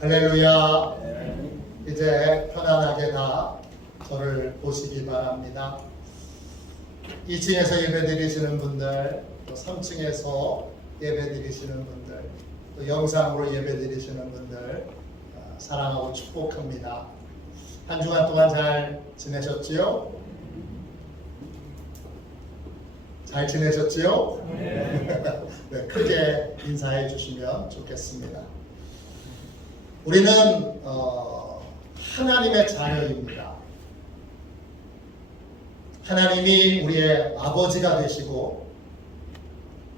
할렐루야. 이제 편안하게 다 저를 보시기 바랍니다. 2층에서 예배 드리시는 분들, 또 3층에서 예배 드리시는 분들, 또 영상으로 예배 드리시는 분들 사랑하고 축복합니다. 한 주간 동안 잘 지내셨지요? 잘 지내셨지요? 네, 크게 인사해 주시면 좋겠습니다. 우리는 하나님의 자녀입니다. 하나님이 우리의 아버지가 되시고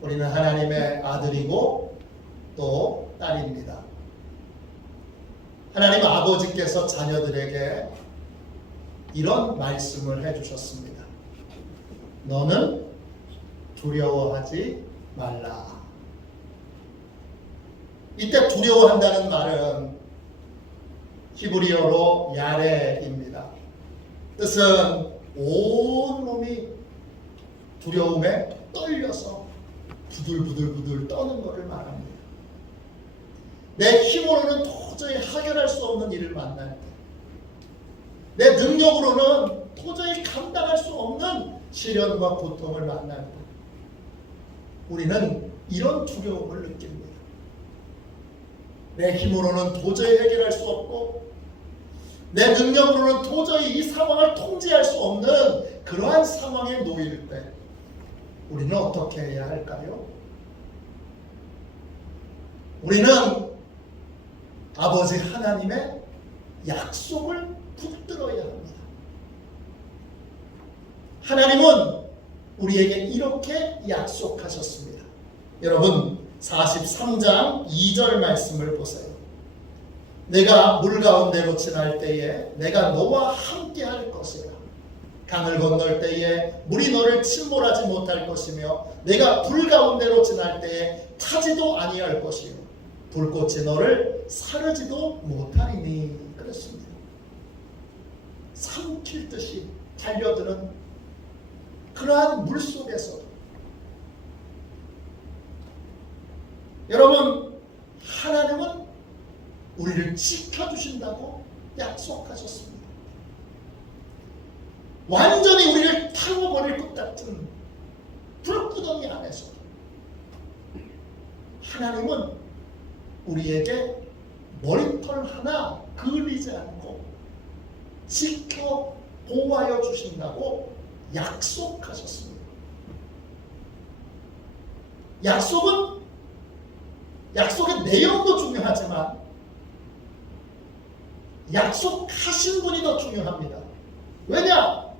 우리는 하나님의 아들이고 또 딸입니다. 하나님 아버지께서 자녀들에게 이런 말씀을 해주셨습니다. 너는 두려워하지 말라. 이때 두려워한다는 말은 히브리어로 야레입니다. 뜻은 온몸이 두려움에 떨려서 부들부들 떠는 것을 말합니다. 내 힘으로는 도저히 해결할 수 없는 일을 만날 때, 내 능력으로는 도저히 감당할 수 없는 시련과 고통을 만날 때 우리는 이런 두려움을 느낍니다. 내 힘으로는 도저히 해결할 수 없고 내 능력으로는 도저히 이 상황을 통제할 수 없는 그러한 상황에 놓일 때 우리는 어떻게 해야 할까요? 우리는 아버지 하나님의 약속을 붙들어야 합니다. 하나님은 우리에게 이렇게 약속하셨습니다. 여러분 43장 2절 말씀을 보세요. 내가 물 가운데로 지날 때에 내가 너와 함께 할 것이라. 강을 건널 때에 물이 너를 침몰하지 못할 것이며 내가 불 가운데로 지날 때에 타지도 아니할 것이요 불꽃이 너를 사르지도 못하리니. 그렇습니다. 삼킬 듯이 달려드는 그러한 물 속에서도 여러분 하나님은 우리를 지켜주신다고 약속하셨습니다. 완전히 우리를 타워버릴 것 같은 불구덩이 안에서도 하나님은 우리에게 머리털 하나 그을리지 않고 지켜 보호하여 주신다고 약속하셨습니다. 약속의 내용도 중요하지만 약속하신 분이 더 중요합니다. 왜냐?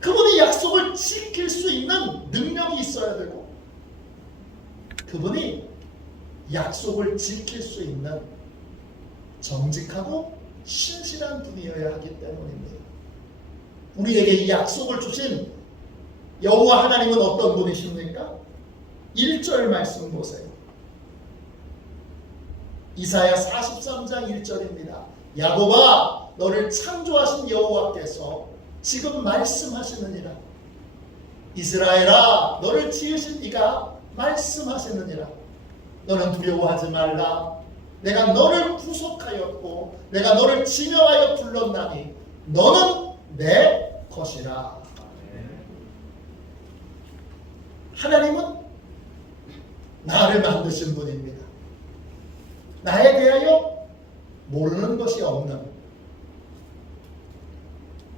그분이 약속을 지킬 수 있는 능력이 있어야 되고 그분이 약속을 지킬 수 있는 정직하고 신실한 분이어야 하기 때문입니다. 우리에게 이 약속을 주신 여호와 하나님은 어떤 분이십니까? 1절 말씀 보세요. 이사야 43장 1절입니다. 야곱아 너를 창조하신 여호와께서 지금 말씀하시느니라. 이스라엘아 너를 지으신 이가 말씀하시느니라. 너는 두려워하지 말라. 내가 너를 구속하였고 내가 너를 지명하여 불렀나니 너는 내 것이라. 하나님은 나를 만드신 분입니다. 나에 대하여 모르는 것이 없는,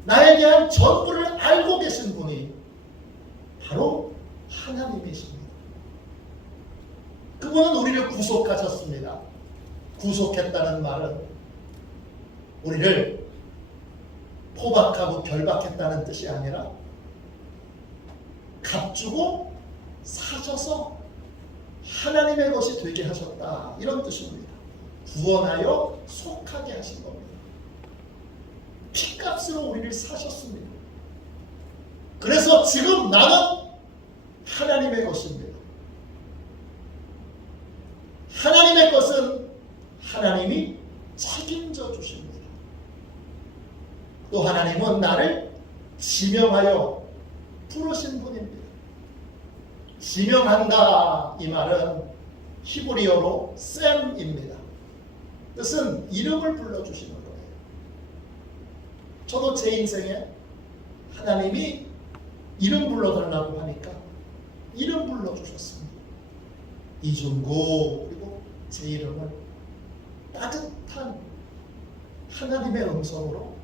나에 대한 전부를 알고 계신 분이 바로 하나님이십니다. 그분은 우리를 구속하셨습니다. 구속했다는 말은 우리를 포박하고 결박했다는 뜻이 아니라 값주고 사셔서 하나님의 것이 되게 하셨다, 이런 뜻입니다. 구원하여 속하게 하신 겁니다. 피값으로 우리를 사셨습니다. 그래서 지금 나는 하나님의 것입니다. 하나님의 것은 하나님이 책임져 주십니다. 또 하나님은 나를 지명하여 부르신 분입니다. 지명한다 이 말은 히브리어로 셈입니다. 뜻은 이름을 불러주시는 거예요. 저도 제 인생에 하나님이 이름 불러달라고 하니까 이름 불러주셨습니다. 이중구, 그리고 제 이름을 따뜻한 하나님의 음성으로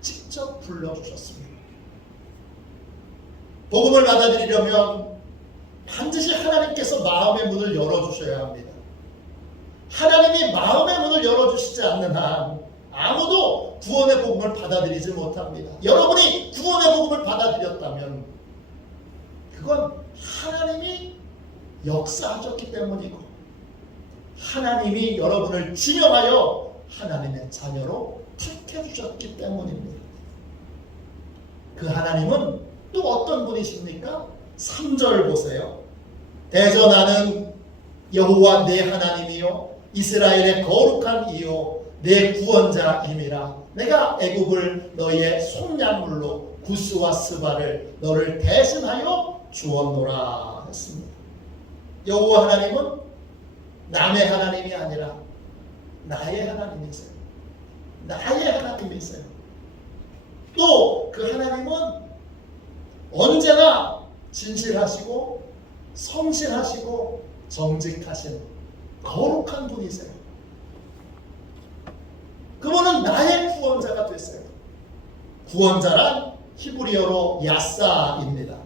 직접 불러주셨습니다. 복음을 받아들이려면 반드시 하나님께서 마음의 문을 열어주셔야 합니다. 하나님이 마음의 문을 열어주시지 않는 한 아무도 구원의 복음을 받아들이지 못합니다. 여러분이 구원의 복음을 받아들였다면 그건 하나님이 역사하셨기 때문이고 하나님이 여러분을 지명하여 하나님의 자녀로 택해주셨기 때문입니다. 그 하나님은 또 어떤 분이십니까? 3절 보세요. 대전하는 여호와 내 하나님이요 이스라엘의 거룩한 이요 내 구원자임이라. 내가 애굽을 너희의 속량물로 구스와 스바를 너를 대신하여 주었노라 했습니다. 여호와 하나님은 남의 하나님이 아니라 나의 하나님이세요. 나의 하나님이세요. 또 그 하나님은 언제나 진실하시고 성실하시고 정직하신 거룩한 분이세요. 그분은 나의 구원자가 됐어요. 구원자란 히브리어로 야사입니다.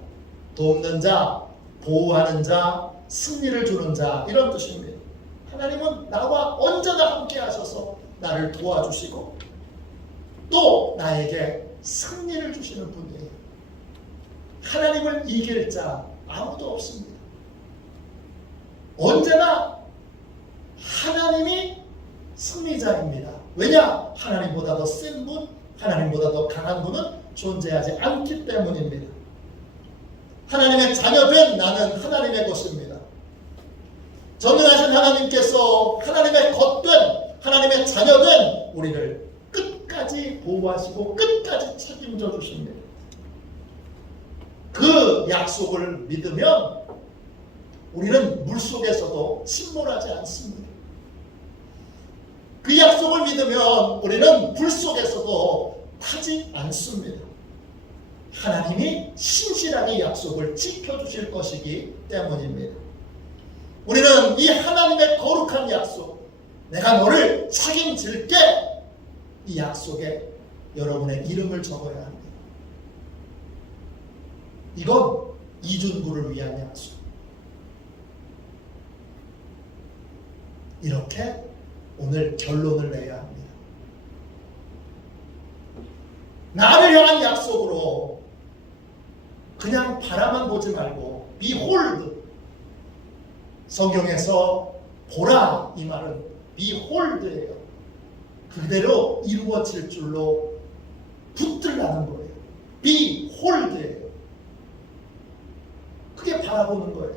돕는 자, 보호하는 자, 승리를 주는 자, 이런 뜻입니다. 하나님은 나와 언제나 함께 하셔서 나를 도와주시고 또 나에게 승리를 주시는 분이에요. 하나님을 이길 자 아무도 없습니다. 언제나 하나님이 승리자입니다. 왜냐? 하나님보다 더 센 분, 하나님보다 더 강한 분은 존재하지 않기 때문입니다. 하나님의 자녀된 나는 하나님의 것입니다. 전능하신 하나님께서 하나님의 것된, 하나님의 자녀된 우리를 끝까지 보호하시고 끝까지 책임져 주십니다. 그 약속을 믿으면 우리는 물속에서도 침몰하지 않습니다. 그 약속을 믿으면 우리는 불 속에서도 타지 않습니다. 하나님이 신실하게 약속을 지켜주실 것이기 때문입니다. 우리는 이 하나님의 거룩한 약속, 내가 너를 책임질게, 이 약속에 여러분의 이름을 적어야 합니다. 이건 이중구를 위한 약속. 이렇게 오늘 결론을 내야 합니다. 나를 향한 약속으로 그냥 바라만 보지 말고 behold, 성경에서 보라 이 말은 behold예요. 그대로 이루어질 줄로 붙들라는 거예요. behold예요. 그게 바라보는 거예요.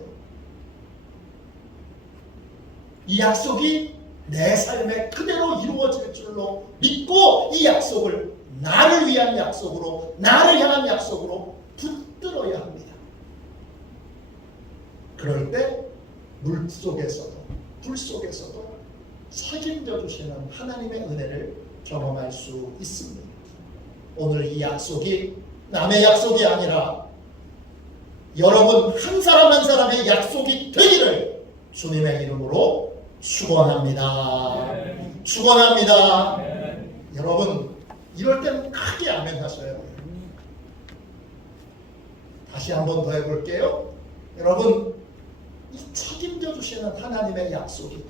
이 약속이 내 삶에 그대로 이루어질 줄로 믿고 이 약속을 나를 위한 약속으로, 나를 향한 약속으로 붙들어야 합니다. 그럴 때 물속에서도 불 속에서도 책임져 주시는 하나님의 은혜를 경험할 수 있습니다. 오늘 이 약속이 남의 약속이 아니라 여러분 한 사람 한 사람의 약속이 되기를 주님의 이름으로 축원합니다. 축원합니다. 여러분 이럴 때는 크게 아멘 하셔야 돼요. 다시 한 번 더 해볼게요. 여러분 이 책임져 주시는 하나님의 약속이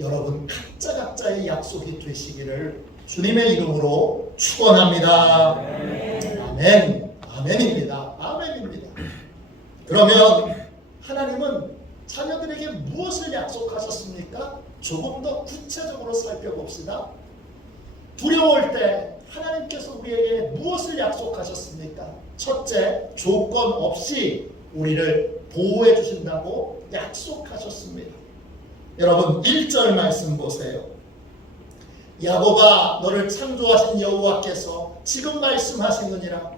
여러분 각자의 약속이 되시기를 주님의 이름으로 축원합니다. 아멘. 아멘입니다. 아멘입니다. 그러면 하나님은 자녀들에게 무엇을 약속하셨습니까? 조금 더 구체적으로 살펴봅시다. 두려울 때 하나님께서 우리에게 무엇을 약속하셨습니까? 첫째, 조건 없이 우리를 보호해 주신다고 약속하셨습니다. 여러분 1절 말씀 보세요. 야곱아 너를 창조하신 여호와께서 지금 말씀하시느니라.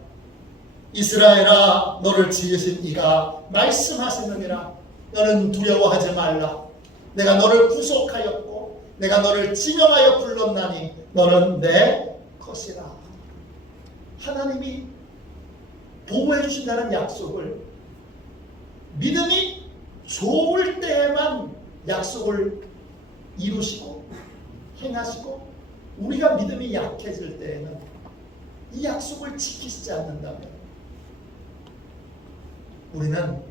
이스라엘아 너를 지으신 이가 말씀하시느니라. 너는 두려워하지 말라. 내가 너를 구속하였고 내가 너를 지명하여 불렀나니 너는 내 것이라. 하나님이 보호해 주신다는 약속을 믿음이 좋을 때에만 약속을 이루시고 행하시고, 우리가 믿음이 약해질 때에는 이 약속을 지키시지 않는다면 우리는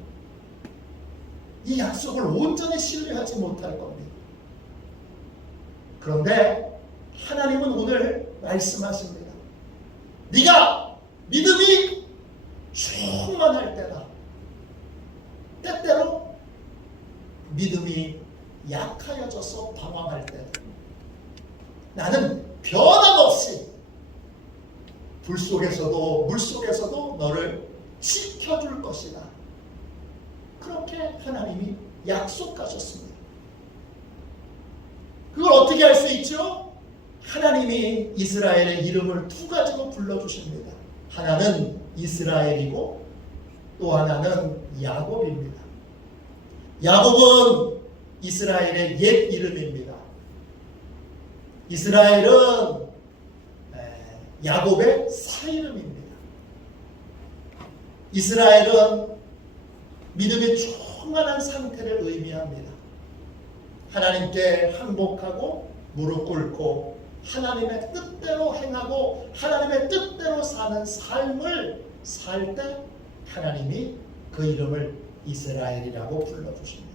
이 약속을 온전히 신뢰하지 못할 겁니다. 그런데 하나님은 오늘 말씀하십니다. 네가 믿음이 충만할 때다. 때때로 믿음이 약하여져서 방황할 때다. 나는 변함없이 불 속에서도 물 속에서도 너를 지켜줄 것이다. 그렇게 하나님이 약속하셨습니다. 그걸 어떻게 할 수 있죠? 하나님이 이스라엘의 이름을 두 가지로 불러주십니다. 하나는 이스라엘이고 또 하나는 야곱입니다. 야곱은 이스라엘의 옛 이름입니다. 이스라엘은 야곱의 사이름입니다. 이스라엘은 믿음이 충만한 상태를 의미합니다. 하나님께 항복하고 무릎 꿇고 하나님의 뜻대로 행하고 하나님의 뜻대로 사는 삶을 살 때 하나님이 그 이름을 이스라엘이라고 불러주십니다.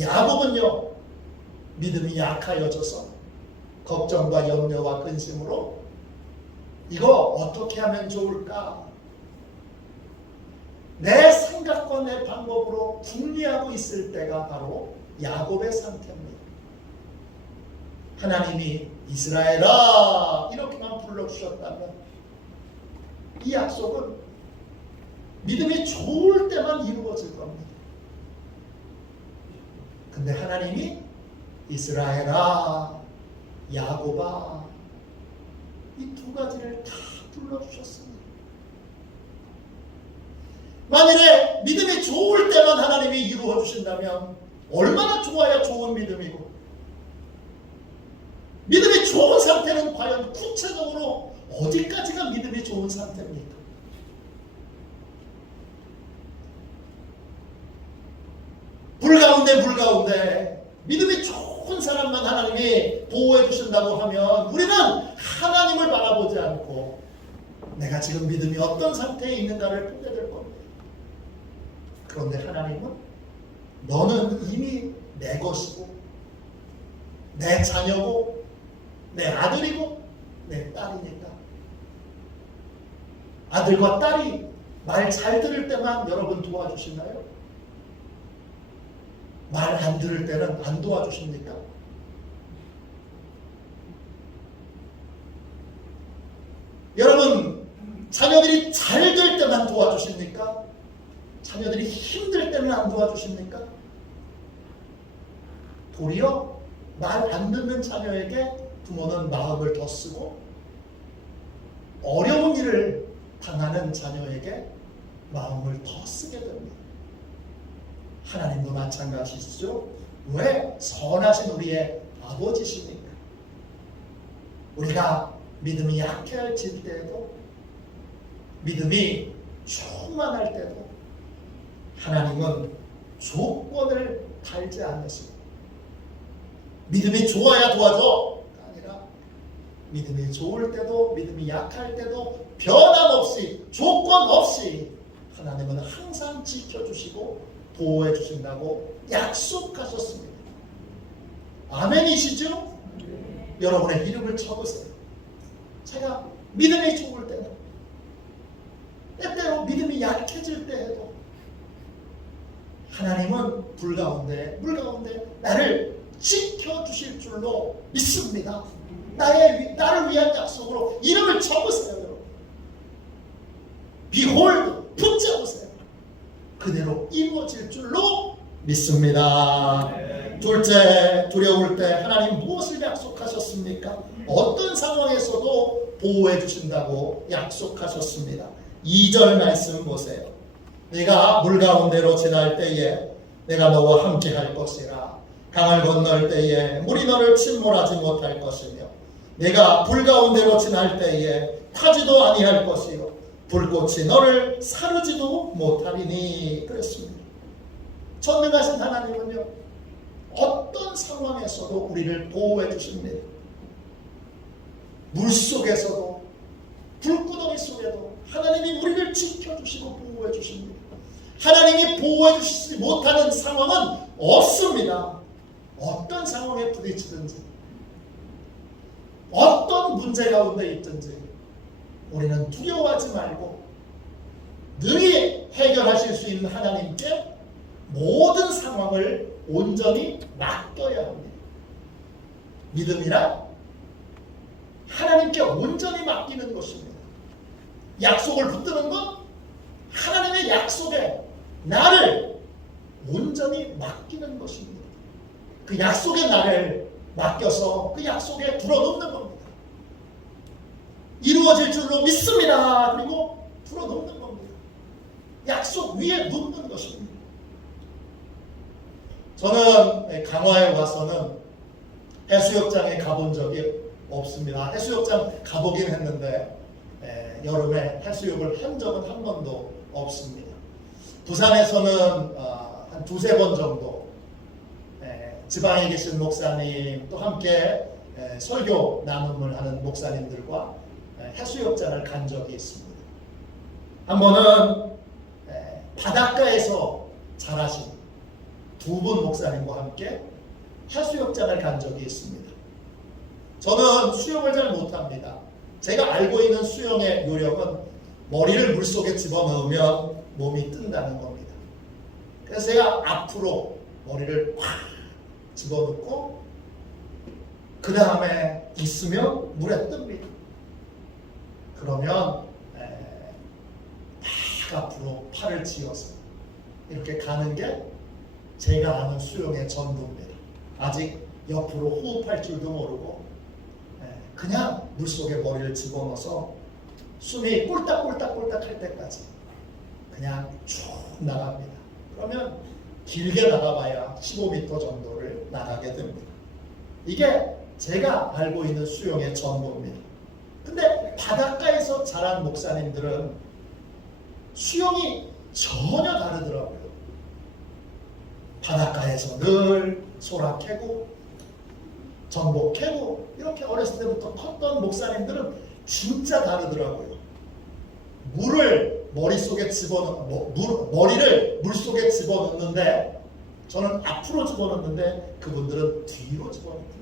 야곱은요, 믿음이 약하여져서 걱정과 염려와 근심으로 이거 어떻게 하면 좋을까? 내 생각과 내 방법으로 궁리하고 있을 때가 바로 야곱의 상태입니다. 하나님이 이스라엘아 이렇게만 불러주셨다면 이 약속은 믿음이 좋을 때만 이루어질 겁니다. 근데 하나님이 이스라엘아 야곱아 이 두 가지를 다 불러주셨습니다. 만일에 믿음이 좋을 때만 하나님이 이루어 주신다면 얼마나 좋아야 좋은 믿음이고, 믿음이 좋은 상태는 과연 구체적으로 어디까지가 믿음이 좋은 상태입니까? 불 가운데 믿음이 좋은 사람만 하나님이 보호해 주신다고 하면 우리는 하나님을 바라보지 않고 내가 지금 믿음이 어떤 상태에 있는가를 보게 될 겁니다. 그런데 하나님은 너는 이미 내 것이고 내 자녀고 내 아들이고 내 딸이니까. 아들과 딸이 말 잘 들을 때만 여러분 도와주시나요? 말 안 들을 때는 안 도와주십니까? 여러분, 자녀들이 잘 될 때만 도와주십니까? 자녀들이 힘들 때는 안 도와주십니까? 도리어 말 안 듣는 자녀에게 부모는 마음을 더 쓰고 어려운 일을 당하는 자녀에게 마음을 더 쓰게 됩니다. 하나님도 마찬가지시죠. 왜? 선하신 우리의 아버지시니까. 우리가 믿음이 약해질 때에도 믿음이 충만할 때도 하나님은 조건을 달지 않으십니다. 믿음이 좋아야 도와줘가 아니라 믿음이 좋을 때도 믿음이 약할 때도 변함없이 조건 없이 하나님은 항상 지켜주시고 보호해 주신다고 약속하셨습니다. 아멘이시죠? 네. 여러분의 이름을 적으세요. 제가 믿음이 좋을 때는, 때때로 믿음이 약해질 때에도 하나님은 불 가운데 물 가운데 나를 지켜주실 줄로 믿습니다. 나를 위한 약속으로 이름을 적으세요. 여러분. Behold, 붙잡으세요. 그대로 이루어질 줄로 믿습니다. 네. 둘째, 두려울 때 하나님 무엇을 약속하셨습니까? 어떤 상황에서도 보호해 주신다고 약속하셨습니다. 2절 말씀 보세요. 네가 물 가운데로 지날 때에 내가 너와 함께 할 것이라. 강을 건널 때에 물이 너를 침몰하지 못할 것이며 내가 불 가운데로 지날 때에 타지도 아니할 것이요 불꽃이 너를 사르지도 못하리니 그랬습니다. 전능하신 하나님은요 어떤 상황에서도 우리를 보호해 주십니다. 물속에서도 불구덩이 속에도 하나님이 우리를 지켜주시고 보호해 주십니다. 하나님이 보호해 주시지 못하는 상황은 없습니다. 어떤 상황에 부딪히든지 어떤 문제 가운데 있든지 우리는 두려워하지 말고 능히 해결하실 수 있는 하나님께 모든 상황을 온전히 맡겨야 합니다. 믿음이란 하나님께 온전히 맡기는 것입니다. 약속을 붙드는 것, 하나님의 약속에 나를 온전히 맡기는 것입니다. 그 약속의 나를 맡겨서 그 약속에 불어넣는 겁니다. 이루어질 줄로 믿습니다. 그리고 불어넣는 겁니다. 약속 위에 눕는 것입니다. 저는 강화에 와서는 해수욕장에 가본 적이 없습니다. 해수욕장 가보긴 했는데 여름에 해수욕을 한 적은 한 번도 없습니다. 부산에서는 한 두세 번 정도 지방에 계신 목사님 또 함께 설교 나눔을 하는 목사님들과 해수욕장을 간 적이 있습니다. 한 번은 바닷가에서 자라신 두 분 목사님과 함께 해수욕장을 간 적이 있습니다. 저는 수영을 잘 못합니다. 제가 알고 있는 수영의 요령은 머리를 물속에 집어넣으면 몸이 뜬다는 겁니다. 그래서 제가 앞으로 머리를 확 집어넣고 그 다음에 있으면 물에 뜹니다. 그러면 딱 앞으로 팔을 쥐어서 이렇게 가는 게 제가 아는 수영의 전부입니다. 아직 옆으로 호흡할 줄도 모르고 그냥 물속에 머리를 집어넣어서 숨이 꼴딱꼴딱꼴딱 할 때까지 그냥 쭉 나갑니다. 그러면 길게 나가봐야 15m 정도를 나가게 됩니다. 이게 제가 알고 있는 수영의 전부입니다. 근데 바닷가에서 자란 목사님들은 수영이 전혀 다르더라고요. 바닷가에서 늘 소라 캐고 전복 캐고 이렇게 어렸을 때부터 컸던 목사님들은 진짜 다르더라고요. 물을 머릿속에 머리를 물속에 집어넣는데 저는 앞으로 집어넣는데 그분들은 뒤로 집어넣더라고요.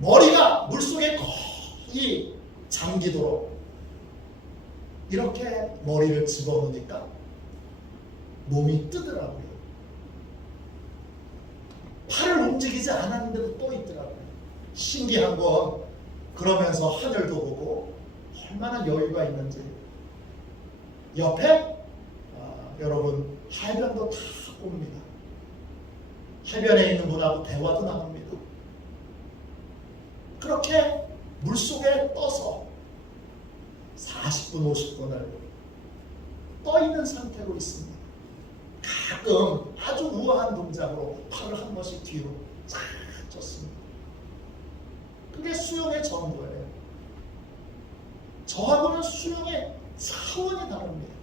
머리가 물속에 거의 잠기도록 이렇게 머리를 집어넣으니까 몸이 뜨더라고요. 팔을 움직이지 않았는데도 떠 있더라고요. 신기한 건 그러면서 하늘도 보고 얼마나 여유가 있는지. 옆에 여러분 해변도 다 봅니다. 해변에 있는 분하고 대화도 나눕니다. 그렇게 물속에 떠서 40분, 50분을 떠 있는 상태로 있습니다. 가끔 아주 우아한 동작으로 팔을 한 번씩 뒤로 쫙 쳤습니다. 그게 수영의 전부예요. 저하고는 수영의 차원이 다릅니다.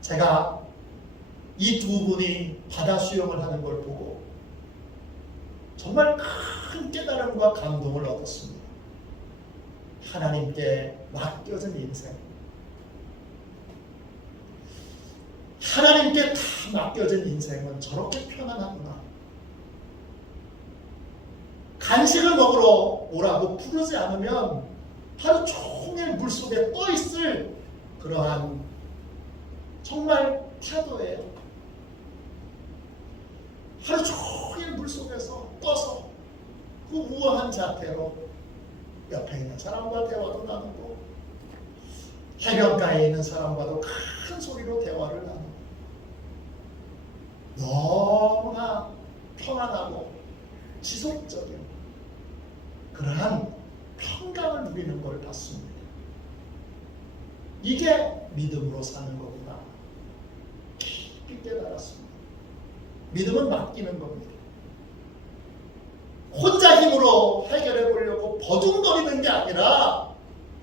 제가 이 두 분이 바다 수영을 하는 걸 보고 정말 큰 깨달음과 감동을 얻었습니다. 하나님께 맡겨진 인생, 하나님께 다 맡겨진 인생은 저렇게 편안하구나. 간식을 먹으러 오라고 부르지 않으면 하루 종일 물속에 떠 있을 그러한 정말 태도예요. 하루 종일 물속에서 떠서 그 우아한 자태로 옆에 있는 사람과 대화도 나누고 해변가에 있는 사람과도 큰 소리로 대화를 나누고 너무나 평안하고 지속적인 그러한 평강을 누리는 걸 봤습니다. 이게 믿음으로 사는 거구나. 깨달았습니다. 믿음은 맡기는 겁니다. 혼자 힘으로 해결해 보려고 버둥거리는 게 아니라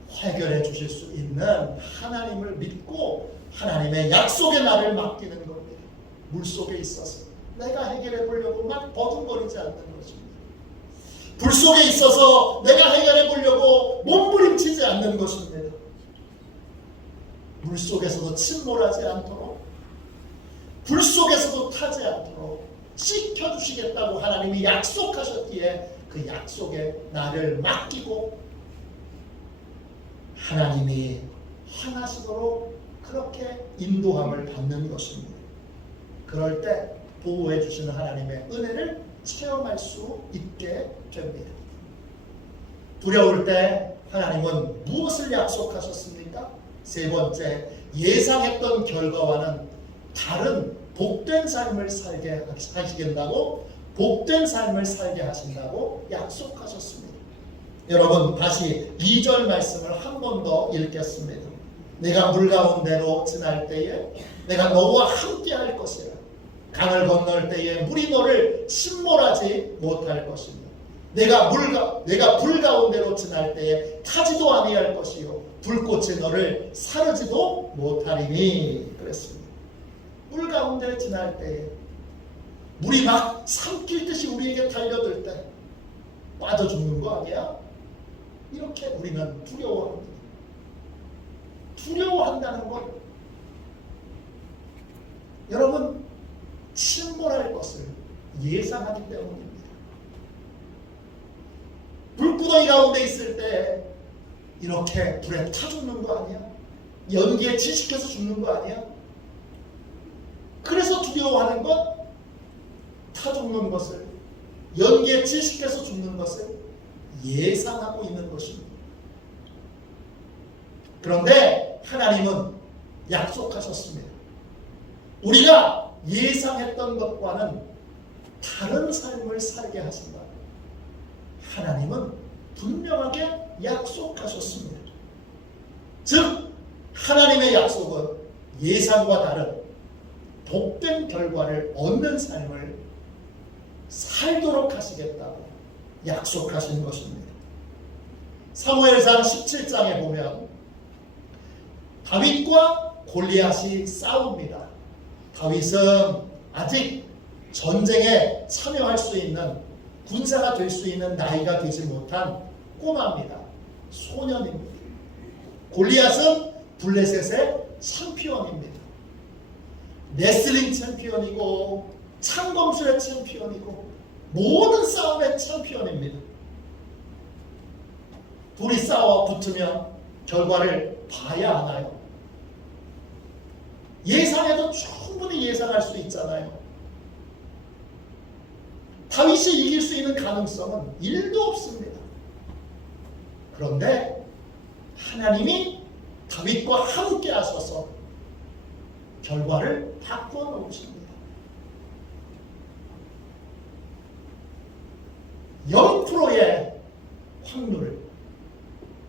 해결해 주실 수 있는 하나님을 믿고 하나님의 약속에 나를 맡기는 겁니다. 물속에 있어서 내가 해결해 보려고 막 버둥거리지 않는 것입니다. 불 속에 있어서 내가 해결해 보려고 몸부림치지 않는 것입니다. 물 속에서도 침몰하지 않도록, 불 속에서도 타지 않도록 지켜주시겠다고 하나님이 약속하셨기에 그 약속에 나를 맡기고 하나님이 행하시도록 그렇게 인도함을 받는 것입니다. 그럴 때 보호해 주시는 하나님의 은혜를 체험할 수 있게 됩니다. 두려울 때 하나님은 무엇을 약속하셨습니까? 세 번째, 예상했던 결과와는 다른 복된 삶을 살게 하시겠다고, 복된 삶을 살게 하신다고 약속하셨습니다. 여러분, 다시 2절 말씀을 한 번 더 읽겠습니다. 내가 물 가운데로 지날 때에 내가 너와 함께 할 것이라. 강을 건널 때에 물이 너를 침몰하지 못할 것이며 내가 불 가운데로 지날 때에 타지도 아니할 것이요 불꽃이 너를 사르지도 못하리니. 그랬습니다. 물 가운데 지날 때에 물이 막 삼킬 듯이 우리에게 달려들 때 빠져 죽는 거 아니야? 이렇게 우리는 두려워합니다. 두려워한다는 것, 여러분, 침몰할 것을 예상하기 때문입니다. 불구덩이 가운데 있을 때 이렇게 불에 타 죽는 거 아니야? 연기에 질식해서 죽는 거 아니야? 그래서 두려워하는 것, 타 죽는 것을, 연기에 질식해서 죽는 것을 예상하고 있는 것입니다. 그런데 하나님은 약속하셨습니다. 우리가 예상했던 것과는 다른 삶을 살게 하신다. 하나님은 분명하게 약속하셨습니다. 즉 하나님의 약속은 예상과 다른 복된 결과를 얻는 삶을 살도록 하시겠다고 약속하신 것입니다. 사무엘상 17장에 보면 다윗과 골리앗이 싸웁니다. 다윗은 아직 전쟁에 참여할 수 있는, 군사가 될 수 있는 나이가 되지 못한 꼬마입니다. 소년입니다. 골리앗은 블레셋의 챔피언입니다. 레슬링 챔피언이고 창검술의 챔피언이고 모든 싸움의 챔피언입니다. 둘이 싸워 붙으면 결과를 봐야 하나요? 예상해도 충분히 예상할 수 있잖아요. 다윗이 이길 수 있는 가능성은 1도 없습니다. 그런데 하나님이 다윗과 함께 하셔서 결과를 바꿔 놓으십니다. 0%의 확률을,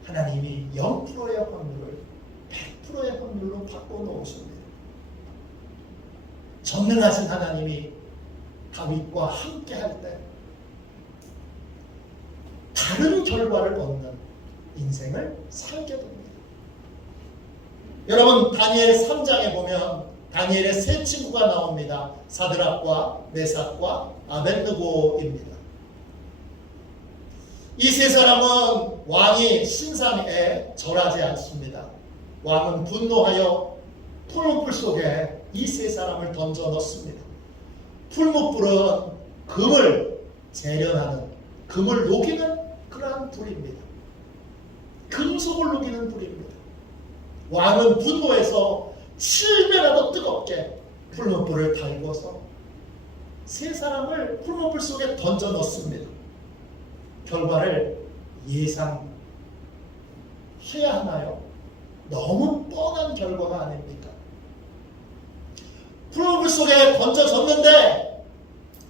하나님이 0%의 확률을 100%의 확률로 바꿔 놓으십니다. 전능하신 하나님이 다윗과 함께 할 때 다른 결과를 얻는 인생을 살게 됩니다. 여러분, 다니엘 3장에 보면 다니엘의 세 친구가 나옵니다. 사드락과 메삭과 아벳느고입니다. 이 세 사람은 왕이 신상에 절하지 않습니다. 왕은 분노하여 풀무불 속에 이 세 사람을 던져 넣습니다. 풀무불은 금을 재련하는, 금을 녹이는 그러한 불입니다. 금속을 녹이는 불입니다. 왕은 분노해서 7배라도 뜨겁게 풀무불을 달궈서 세 사람을 풀무불 속에 던져 넣습니다. 결과를 예상해야 하나요? 너무 뻔한 결과가 아닙니까? 풀무불 속에 던져졌는데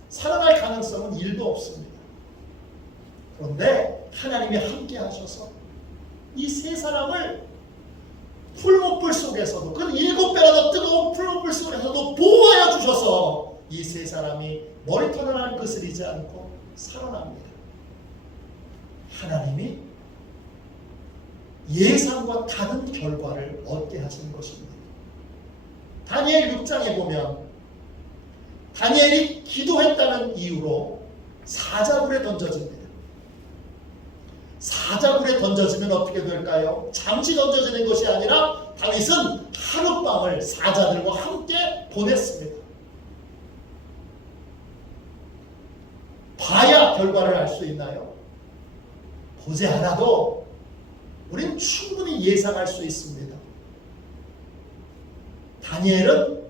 살아날 가능성은 1도 없습니다. 그런데 하나님이 함께 하셔서 이 세 사람을 풀무불 속에서도 그 7배나 더 뜨거운 풀무불 속에서도 보호하여 주셔서 이 세 사람이 머리털 하나 거스리지 않고 살아납니다. 하나님이 예상과 다른 결과를 얻게 하시는 것입니다. 다니엘 6장에 보면 다니엘이 기도했다는 이유로 사자굴에 던져집니다. 사자굴에 던져지면 어떻게 될까요? 잠시 던져지는 것이 아니라 다윗은 하룻밤을 사자들과 함께 보냈습니다. 봐야 결과를 알 수 있나요? 보지 않아도 우린 충분히 예상할 수 있습니다. 다니엘은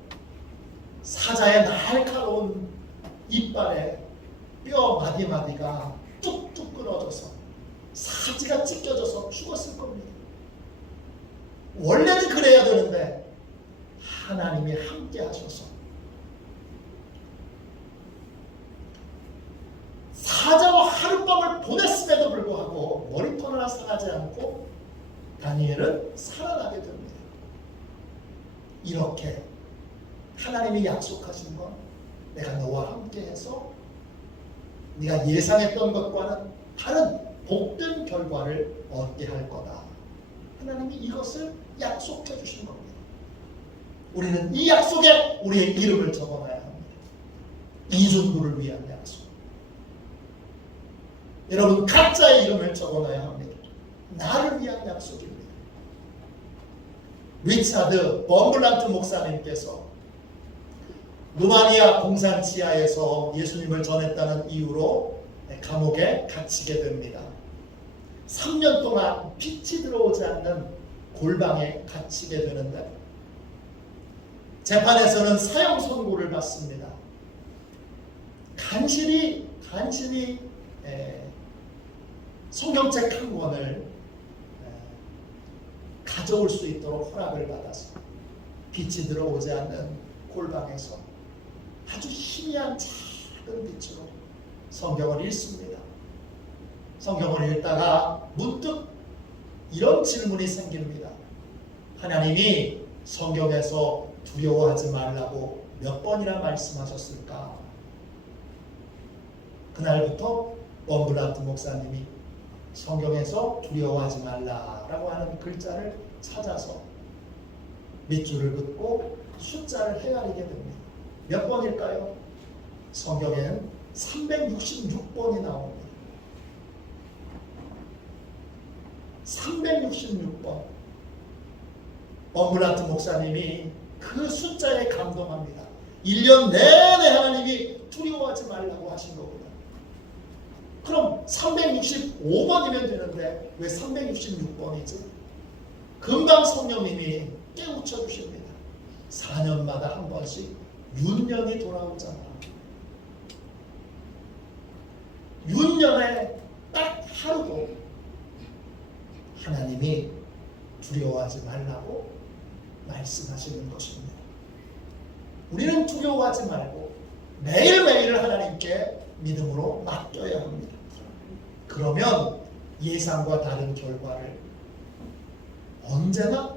사자의 날카로운 이빨에 뼈 마디마디가 뚝뚝 끊어져서 사지가 찢겨져서 죽었을 겁니다. 원래는 그래야 되는데 하나님이 함께 하셔서 사자와 하룻밤을 보냈음에도 불구하고 머리털 하나 상하지 않고 다니엘은 살아나게 됩니다. 이렇게 하나님이 약속하신 건 내가 너와 함께해서 네가 예상했던 것과는 다른 복된 결과를 얻게 할 거다. 하나님이 이것을 약속해 주신 겁니다. 우리는 이 약속에 우리의 이름을 적어놔야 합니다. 이중구를 위한 약속. 여러분 각자의 이름을 적어놔야 합니다. 나를 위한 약속입니다. 리차드 범블란트 목사님께서 루마니아 공산 지하에서 예수님을 전했다는 이유로 감옥에 갇히게 됩니다. 3년 동안 빛이 들어오지 않는 골방에 갇히게 되는데 재판에서는 사형 선고를 받습니다. 간신히 성경책 한 권을 가져올 수 있도록 허락을 받아서 빛이 들어오지 않는 골방에서 아주 희미한 작은 빛으로 성경을 읽습니다. 성경을 읽다가 문득 이런 질문이 생깁니다. 하나님이 성경에서 두려워하지 말라고 몇 번이나 말씀하셨을까? 그날부터 범블란트 목사님이 성경에서 두려워하지 말라라고 하는 글자를 찾아서 밑줄을 긋고 숫자를 헤아리게 됩니다. 몇 번일까요? 성경에는 366번이 나옵니다. 366번. 범블란트 목사님이 그 숫자에 감동합니다. 1년 내내 하나님이 두려워하지 말라고 하신 거구나. 그럼 365번이면 되는데 왜 366번이지? 금방 성령님이 깨우쳐 주십니다. 4년마다 한 번씩 윤년이 돌아오잖아. 윤년에 딱 하루도 하나님이 두려워하지 말라고 말씀하시는 것입니다. 우리는 두려워하지 말고 매일매일을 하나님께 믿음으로 맡겨야 합니다. 그러면 예상과 다른 결과를 언제나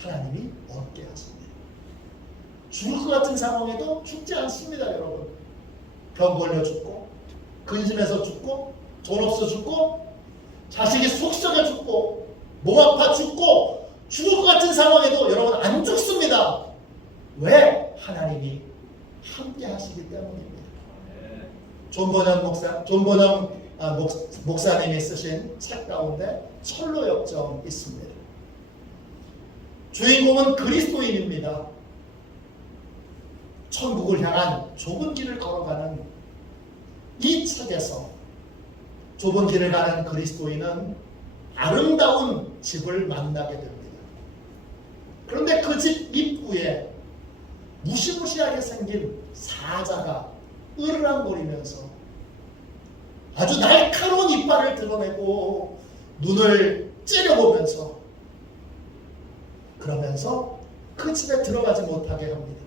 하나님이 얻게 하십니다. 죽을 것 같은 상황에도 죽지 않습니다, 여러분. 병 걸려 죽고, 근심해서 죽고, 돈 없어 죽고, 자식이 속 썩여 죽고, 몸 아파 죽고, 죽을 것 같은 상황에도 여러분 안 죽습니다. 왜? 하나님이 함께 하시기 때문입니다. 존 버넘 목사님이 쓰신 책 가운데 철로 역정 있습니다. 주인공은 그리스도인입니다. 천국을 향한 좁은 길을 걸어가는 이 책에서 좁은 길을 가는 그리스도인은 아름다운 집을 만나게 됩니다. 그런데 그 집 입구에 무시무시하게 생긴 사자가 으르렁거리면서 아주 날카로운 이빨을 드러내고 눈을 찌려보면서 그러면서 그 집에 들어가지 못하게 합니다.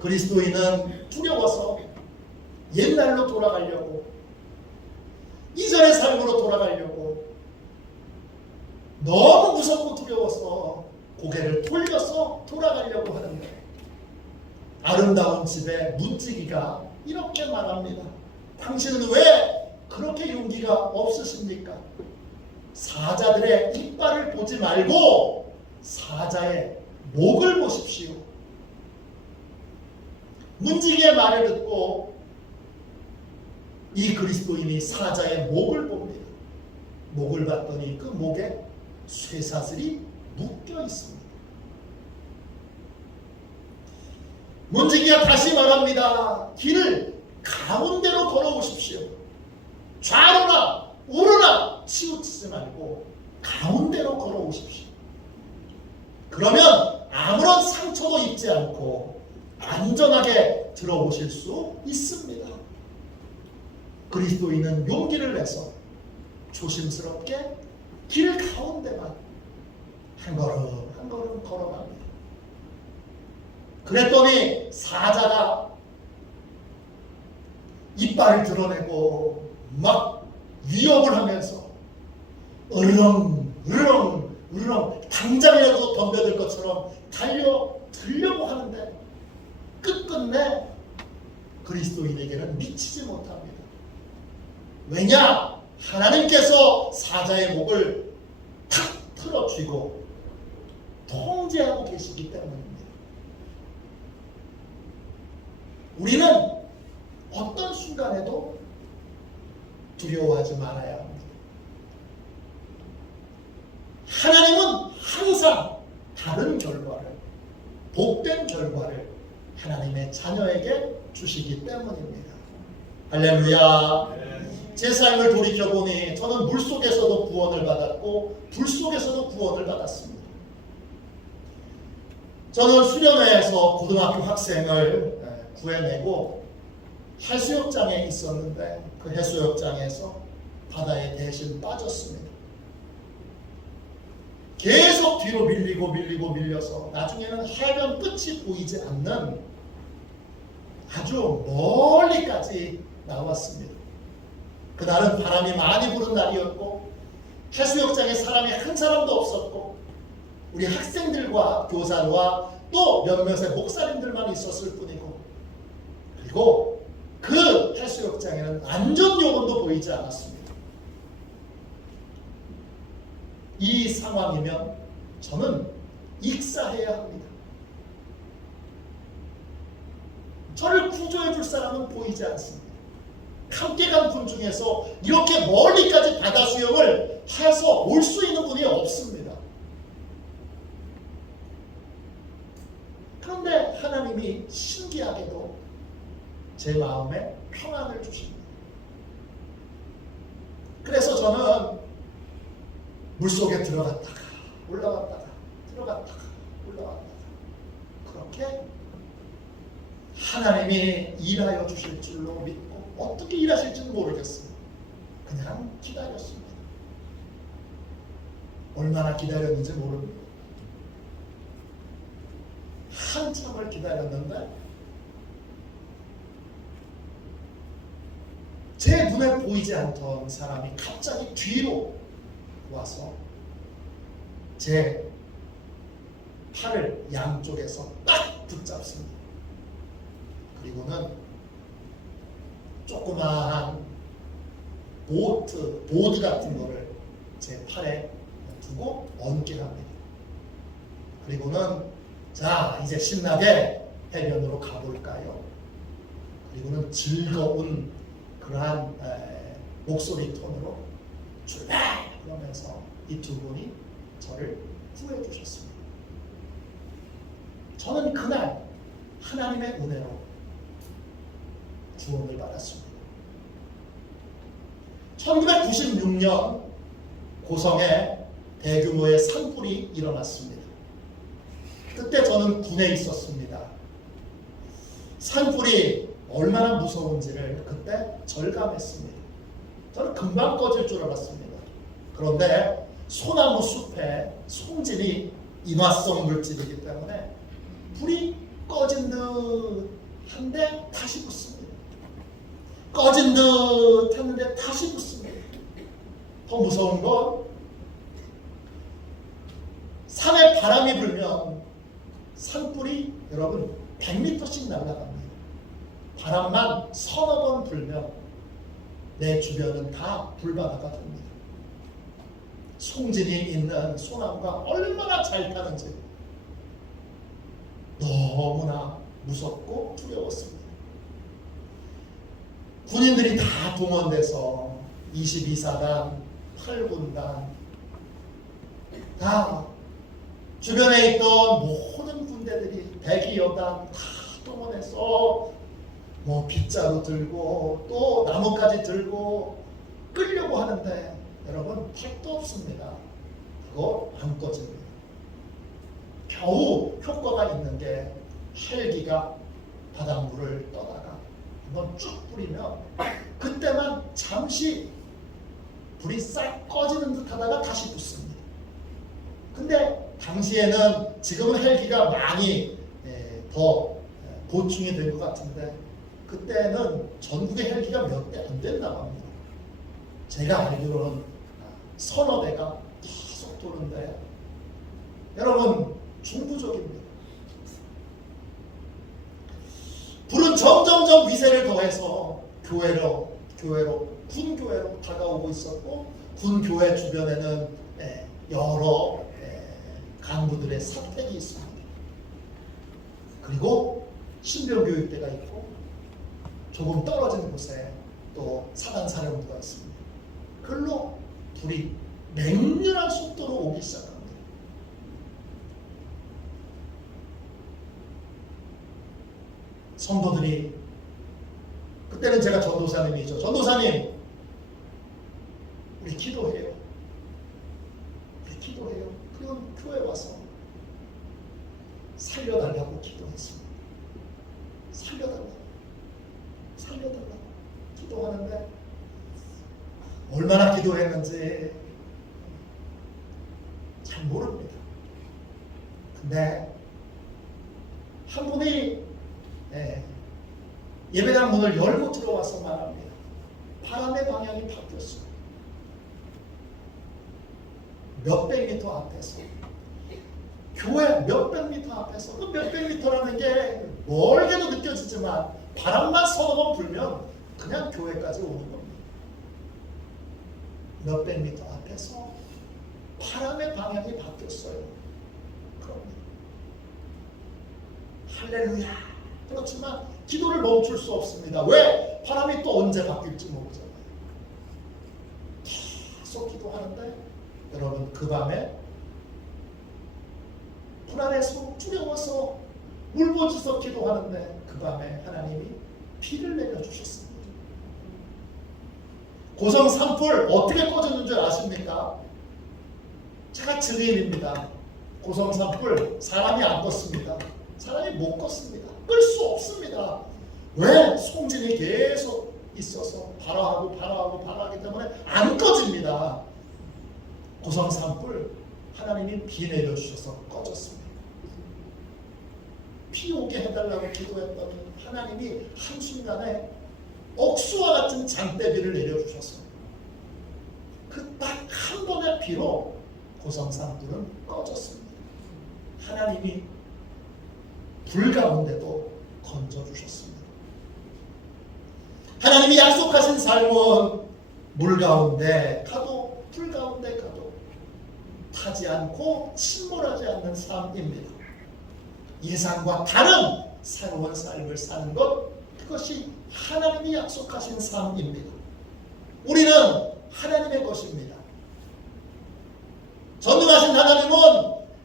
그리스도인은 두려워서 옛날로 돌아가려고, 이전의 삶으로 돌아가려고, 너무 무섭고 두려워서 고개를 돌려서 돌아가려고 하는데 아름다운 집의 문지기가 이렇게 말합니다. 당신은 왜 그렇게 용기가 없으십니까? 사자들의 이빨을 보지 말고 사자의 목을 보십시오. 문지기의 말을 듣고 이 그리스도인이 사자의 목을 봅니다. 목을 봤더니 그 목에 쇠사슬이 묶여 있습니다. 문지기가 다시 말합니다. 길을 가운데로 걸어오십시오. 좌로나 우로나 치우치지 말고 가운데로 걸어오십시오. 그러면 아무런 상처도 입지 않고 안전하게 들어오실 수 있습니다. 그리스도인은 용기를 내서 조심스럽게 길 가운데만 한 걸음 한 걸음 걸어갑니다. 그랬더니 사자가 이빨을 드러내고 막 위협을 하면서 으르렁 으르렁 으르렁 당장이라도 덤벼들 것처럼 달려들려고 하는데 끝끝내 그리스도인에게는 미치지 못합니다. 왜냐? 하나님께서 사자의 목을 탁 틀어쥐고 통제하고 계시기 때문입니다. 우리는 어떤 순간에도 두려워하지 말아야 합니다. 하나님은 항상 다른 결과를, 복된 결과를 하나님의 자녀에게 주시기 때문입니다. 할렐루야. 제 삶을 돌이켜보니 저는 물속에서도 구원을 받았고 불속에서도 구원을 받았습니다. 저는 수련회에서 고등학교 학생을 구해내고 해수욕장에 있었는데 그 해수욕장에서 바다에 대신 빠졌습니다. 계속 뒤로 밀려서 나중에는 해변 끝이 보이지 않는 아주 멀리까지 나왔습니다. 그날은 바람이 많이 부는 날이었고 해수욕장에 사람이 한 사람도 없었고 우리 학생들과 교사와 또 몇몇의 목사님들만 있었을 뿐이고 그리고 그 해수욕장에는 안전요원도 보이지 않았습니다. 이 상황이면 저는 익사해야 합니다. 저를 구조해 줄 사람은 보이지 않습니다. 함께 간 분 중에서 이렇게 멀리까지 바다 수영을 해서 올 수 있는 분이 없습니다. 그런데 하나님이 신기하게도 제 마음에 평안을 주십니다. 그래서 저는 물속에 들어갔다가 올라왔다가 들어갔다가 올라왔다가 그렇게 하나님이 일하여 주실 줄로 믿고 어떻게 일하실지는 모르겠어요. 그냥 기다렸습니다. 얼마나 기다렸는지 모릅니다. 한참을 기다렸는데 제 눈에 보이지 않던 사람이 갑자기 뒤로 와서 제 팔을 양쪽에서 딱 붙잡습니다. 그리고는 조그마한 보드 같은 거를 제 팔에 두고 얹게 합니다. 그리고는 자 이제 신나게 해변으로 가볼까요? 그리고는 즐거운 그러한 목소리 톤으로 출발! 그러면서 이 두 분이 저를 구해 주셨습니다. 저는 그날 하나님의 은혜로 구원을 받았습니다. 1996년 고성에 대규모의 산불이 일어났습니다. 그때 저는 군에 있었습니다. 산불이 얼마나 무서운지를 그때 절감했습니다. 저는 금방 꺼질 줄 알았습니다. 그런데 소나무 숲에 송진이 인화성 물질이기 때문에 불이 꺼진 듯 한데 다시 붙습니다. 꺼진 듯 했는데 다시 붙습니다. 더 무서운 건 산에 바람이 불면 산불이 여러분 100m씩 날아갑니다. 바람만 서너 번 불면 내 주변은 다 불바다가 됩니다. 송진이 있는 소나무가 얼마나 잘 타는지 너무나 무섭고 두려웠습니다. 군인들이 다 동원돼서 22사단, 8군단 다 주변에 있던 모든 군대들이 102여단 다 동원해서 뭐 빗자루 들고 또 나무까지 들고 끌려고 하는데 여러분 택도 없습니다. 그거 안 꺼집니다. 겨우 효과가 있는 게 헬기가 바닷물을 떠다가 한번 쭉 뿌리면 그때만 잠시 불이 싹 꺼지는 듯 하다가 다시 붙습니다. 근데 당시에는 지금은 헬기가 많이 더 보충이 된 것 같은데 그때는 전국의 헬기가 몇 대 안 된다고 합니다. 제가 알기로는 서너 대가 계속 도는데 여러분 중부족입니다. 불은 점점점 위세를 더해서 교회로 군교회로 다가오고 있었고 군교회 주변에는 여러 간부들의 사택이 있습니다. 그리고 신병교육대가 있고 조금 떨어진 곳에 또 사단사령부가 있습니다. 그걸로 불이 맹렬한 속도로 오기 시작합니다. 성도들이 그때는 제가 전도사님이죠. 전도사님 우리 기도해요. 그리고 교회 와서 살려달라고 기도했습니다. 살려달라고 기도하는데 얼마나 기도했는지 잘 모릅니다. 근데 한 분이 예배당 문을 열고 들어와서 말합니다. 바람의 방향이 바뀌었어요. 몇백 미터 앞에서 교회 몇백 미터 앞에서 그 몇백 미터라는 게 멀게도 느껴지지만 바람만 서너 번 불면 그냥 교회까지 오는 겁니다. 몇백 미터 앞에서 바람의 방향이 바뀌었어요. 그럽니다. 할렐루야. 그렇지만 기도를 멈출 수 없습니다. 왜? 바람이 또 언제 바뀔지 모르잖아요. 계속 기도하는데 여러분 그 밤에 불안해서 두려워서 울부짖어 기도하는데 그 밤에 하나님이 비를 내려주셨습니다. 고성 산불 어떻게 꺼졌는 줄 아십니까? 제가 증인입니다. 고성 산불 사람이 안 껐습니다. 사람이 못 껐습니다. 끌 수 없습니다. 왜? 송진이 계속 있어서 발화하기 때문에 안 꺼집니다. 고성 산불 하나님이 비 내려주셔서 꺼졌습니다. 비 오게 해달라고 기도했더니 하나님이 한순간에 억수와 같은 장대비를 내려주셔서 그 딱 한 번의 비로 고성 산불은 꺼졌습니다. 하나님이 불 가운데도 건져주셨습니다. 하나님이 약속하신 삶은 물 가운데 가도 불 가운데 가도 타지 않고 침몰하지 않는 삶입니다. 예상과 다른 새로운 삶을 사는 것, 그것이 하나님이 약속하신 삶입니다. 우리는 하나님의 것입니다. 전능하신 하나님은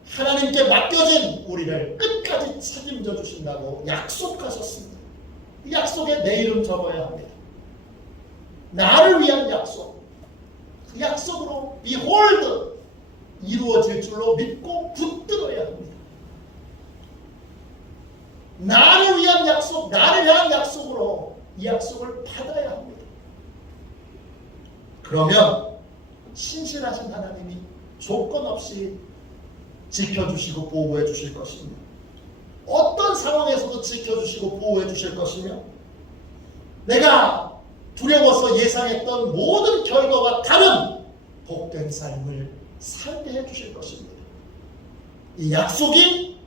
하나님께 맡겨진 우리를 끝까지 책임져 주신다고 약속하셨습니다. 이 약속에 내 이름 적어야 합니다. 나를 위한 약속. 그 약속으로 behold 이루어질 줄로 믿고 붙들어야 합니다. 나를 위한 약속, 나를 향한 약속으로 이 약속을 받아야 합니다. 그러면 신실하신 하나님이 조건 없이 지켜주시고 보호해 주실 것입니다. 어떤 상황에서도 지켜주시고 보호해 주실 것이며 내가 두려워서 예상했던 모든 결과가 다른 복된 삶을 살게 해 주실 것입니다. 이 약속이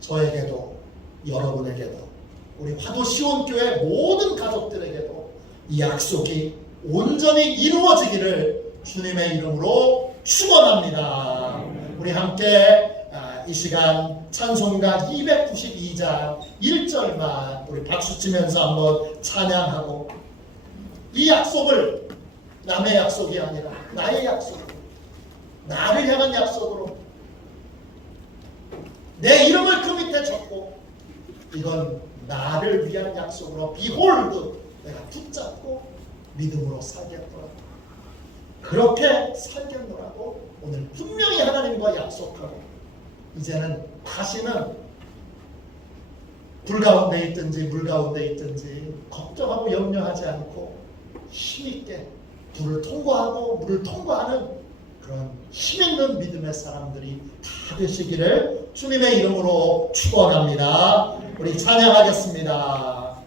저에게도 여러분에게도 우리 화도 시온교회 모든 가족들에게도 이 약속이 온전히 이루어지기를 주님의 이름으로 축원합니다. 우리 함께 이 시간 찬송가 292장 1절만 우리 박수 치면서 한번 찬양하고, 이 약속을 남의 약속이 아니라 나의 약속, 나를 향한 약속으로 내 이름을 그 밑에 적고, 이건 나를 위한 약속으로 비홀드 내가 붙잡고 믿음으로 살겠더라, 그렇게 살겠노라고 오늘 분명히 하나님과 약속하고, 이제는 다시는 불 가운데 있든지 물 가운데 있든지 걱정하고 염려하지 않고 힘있게 불을 통과하고 물을 통과하는 그런 힘있는 믿음의 사람들이 다 되시기를 주님의 이름으로 축원합니다. 우리 찬양하겠습니다.